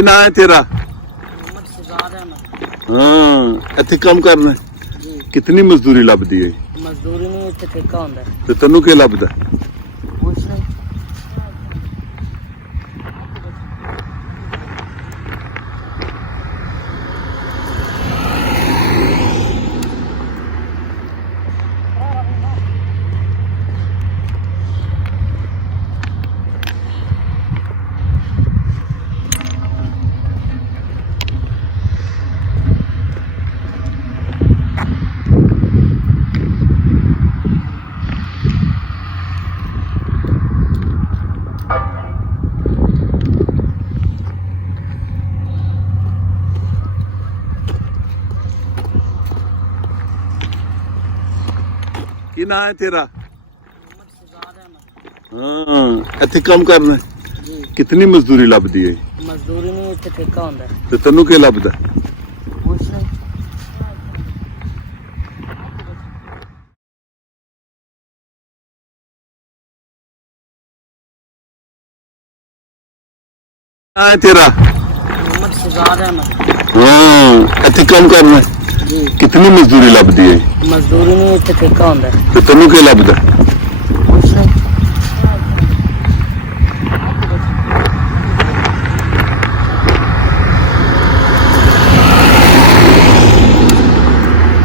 ਕੀ ਨਾਂ ਹੈ ਤੇਰਾ? मोहम्मद शहजाद अहमद ਹਾਂ, ਇੱਥੇ ਕੰਮ ਕਰਨਾ ਹੈ? जी। ਕਿਤਨੀ ਮਜ਼ਦੂਰੀ ਲੱਭਦੀ ਹੈ मजदूरी नहीं इतने ठेका होंदा है ਤੇ ਤੈਨੂੰ ਕੀ ਲੱਭਦਾ? कुछ नहीं। ਕੀ ਨਾਂ ਹੈ ਤੇਰਾ? मोहम्मद शहजाद अहमद ਹਾਂ, ਇੱਥੇ ਕੰਮ ਕਰਨਾ ਹੈ? जी। ਕਿਤਨੀ ਮਜ਼ਦੂਰੀ ਲੱਭਦੀ ਹੈ मजदूरी नहीं इतने ठेका होंदा है ਤੇ ਤੈਨੂੰ ਕੀ ਲੱਭਦਾ? कुछ नहीं। ਨਾਂ ਹੈ ਤੇਰਾ? मोहम्मद शहजाद अहमद ਹਾਂ, ਇੱਥੇ ਕੰਮ ਕਰਨਾ ਹੈ? जी। ਕਿਤਨੀ ਮਜ਼ਦੂਰੀ ਲੱਭਦੀ ਹੈ मजदूरी नहीं इतने ठेका होंदा है ਤੇ ਤੈਨੂੰ ਕੀ ਲੱਭਦਾ?